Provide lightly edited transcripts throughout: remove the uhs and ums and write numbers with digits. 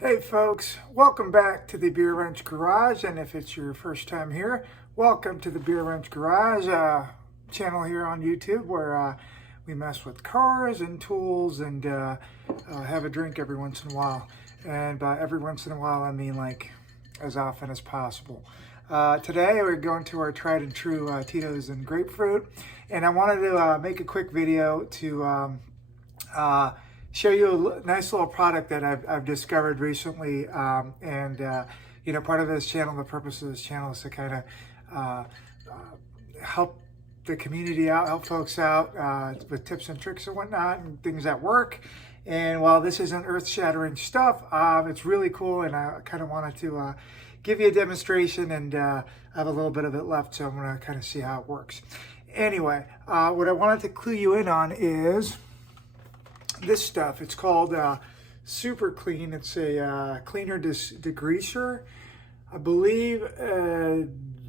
Hey folks, welcome back to the Beer Wrench Garage, and if it's your first time here, welcome to the Beer Wrench Garage channel here on YouTube, where we mess with cars and tools and have a drink every once in a while. And by every once in a while, I mean like as often as possible. Today we're going to our tried and true Tito's and grapefruit, and I wanted to make a quick video to show you a nice little product that I've discovered recently. You know, part of this channel, the purpose of this channel is to kind of help the community out, help folks out with tips and tricks and whatnot and things that work. And while this isn't earth-shattering stuff, it's really cool, and I kind of wanted to give you a demonstration, and I have a little bit of it left, so I'm going to kind of see how it works. Anyway, what I wanted to clue you in on is this stuff. It's called Super Clean. It's a cleaner degreaser. I believe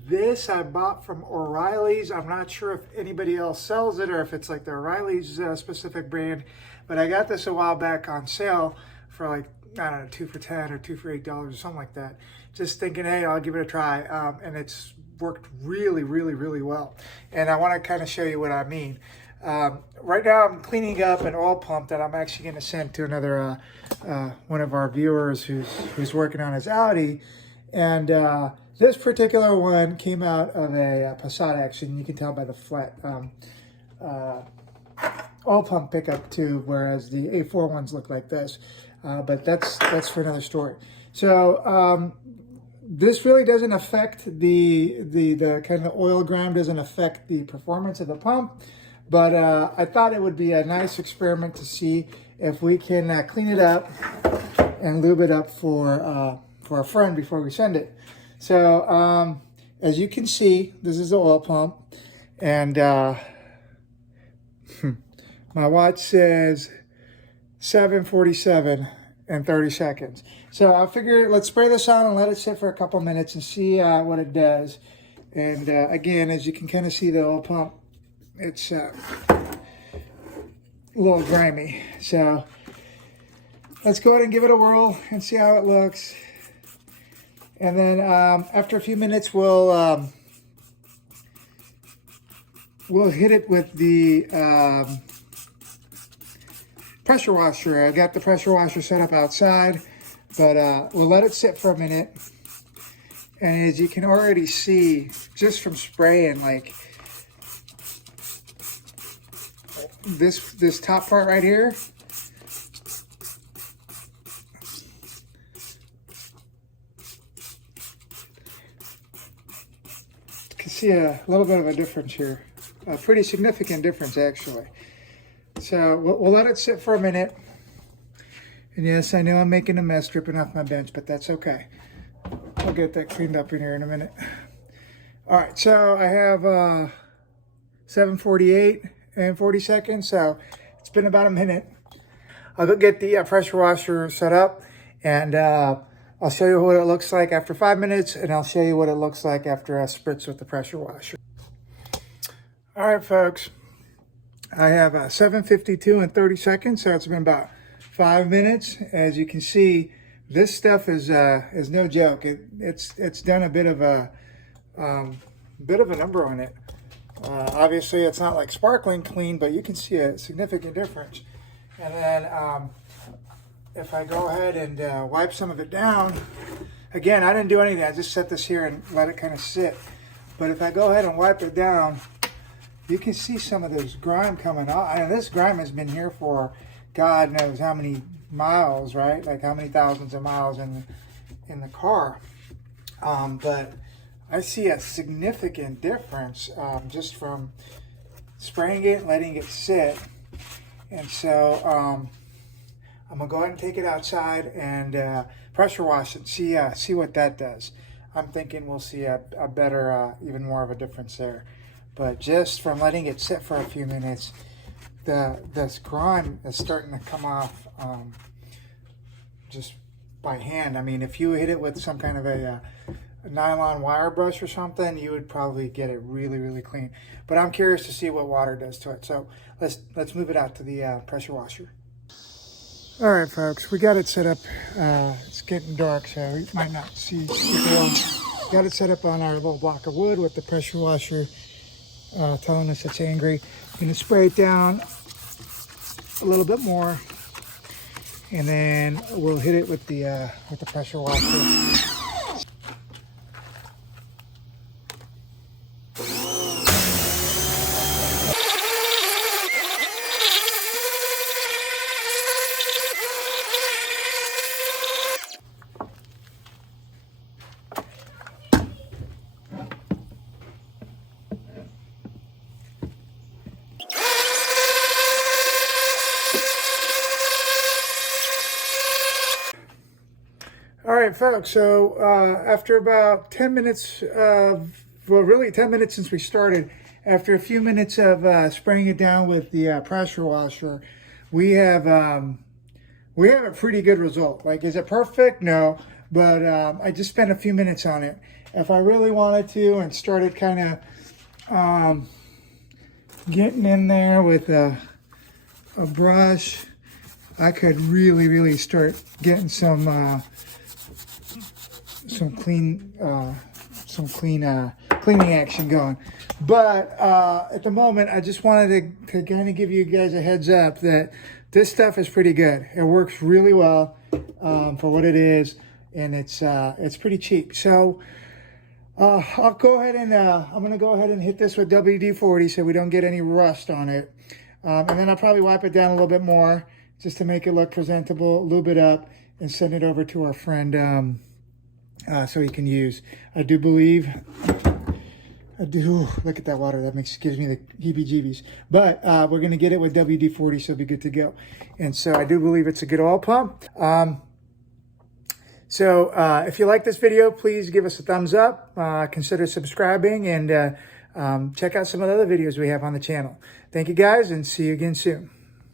this I bought from O'Reilly's. I'm not sure if anybody else sells it or if it's like the O'Reilly's specific brand, but I got this a while back on sale for like, I don't know, 2 for $10 or 2 for $8 or something like that. Just thinking, hey, I'll give it a try. And it's worked really, really, really well. And I want to kind of show you what I mean. Right now I'm cleaning up an oil pump that I'm actually going to send to another one of our viewers who's working on his Audi, and this particular one came out of a Passat, actually, and you can tell by the flat oil pump pickup tube, whereas the A4 ones look like this, but that's for another story. So this really doesn't affect the kind of oil grind, doesn't affect the performance of the pump. But I thought it would be a nice experiment to see if we can clean it up and lube it up for a friend before we send it. So as you can see, this is the oil pump, and my watch says 7:47 and 30 seconds. So I figure let's spray this on and let it sit for a couple minutes and see what it does. And again, as you can kind of see, the oil pump, it's a little grimy. So let's go ahead and give it a whirl and see how it looks. And then after a few minutes, we'll hit it with the pressure washer. I got the pressure washer set up outside, but we'll let it sit for a minute. And as you can already see, just from spraying, like, this top part right here, you can see a little bit of a difference here, a pretty significant difference actually. So we'll let it sit for a minute. And yes, I know I'm making a mess dripping off my bench, but that's okay. I'll get that cleaned up in here in a minute. All right, so I have 7:48 and 40 seconds, so it's been about a minute. I'll go get the pressure washer set up, and I'll show you what it looks like after 5 minutes, and I'll show you what it looks like after I spritz with the pressure washer. All right, folks, I have 7:52 and 30 seconds, so it's been about 5 minutes. As you can see, this stuff is no joke. It's done a bit of a number on it. Obviously, it's not like sparkling clean, but you can see a significant difference. And then if I go ahead and wipe some of it down, again, I didn't do anything. I just set this here and let it kind of sit. But if I go ahead and wipe it down, you can see some of this grime coming off. And this grime has been here for God knows how many miles, right? Like how many thousands of miles in the car. But I see a significant difference just from spraying it, letting it sit. And so I'm gonna go ahead and take it outside and pressure wash it, see what that does. I'm thinking we'll see a better, even more of a difference there. But just from letting it sit for a few minutes, this grime is starting to come off just by hand. I mean, if you hit it with some kind of a nylon wire brush or something, you would probably get it really, really clean. But I'm curious to see what water does to it. So let's move it out to the pressure washer. All right, folks, we got it set up. It's getting dark, so you might not see the got it set up on our little block of wood with the pressure washer telling us it's angry. I'm gonna spray it down a little bit more, and then we'll hit it with the pressure washer. All right, folks, so after about 10 minutes well, really 10 minutes since we started, after a few minutes of spraying it down with the pressure washer, we have a pretty good result. Like, is it perfect? No, but I just spent a few minutes on it. If I really wanted to and started kind of getting in there with a brush, I could really start getting some cleaning action going. But at the moment, I just wanted to kind of give you guys a heads up that this stuff is pretty good. It works really well for what it is, and it's pretty cheap. So I'll go ahead and I'm gonna go ahead and hit this with WD-40 so we don't get any rust on it, and then I'll probably wipe it down a little bit more just to make it look presentable, lube it up, and send it over to our friend so he can use. I do, look at that water, that gives me the heebie-jeebies. But we're gonna get it with WD-40, so it'll be good to go. And so I do believe it's a good oil pump. So if you like this video, please give us a thumbs up, consider subscribing, and check out some of the other videos we have on the channel. Thank you guys, and see you again soon.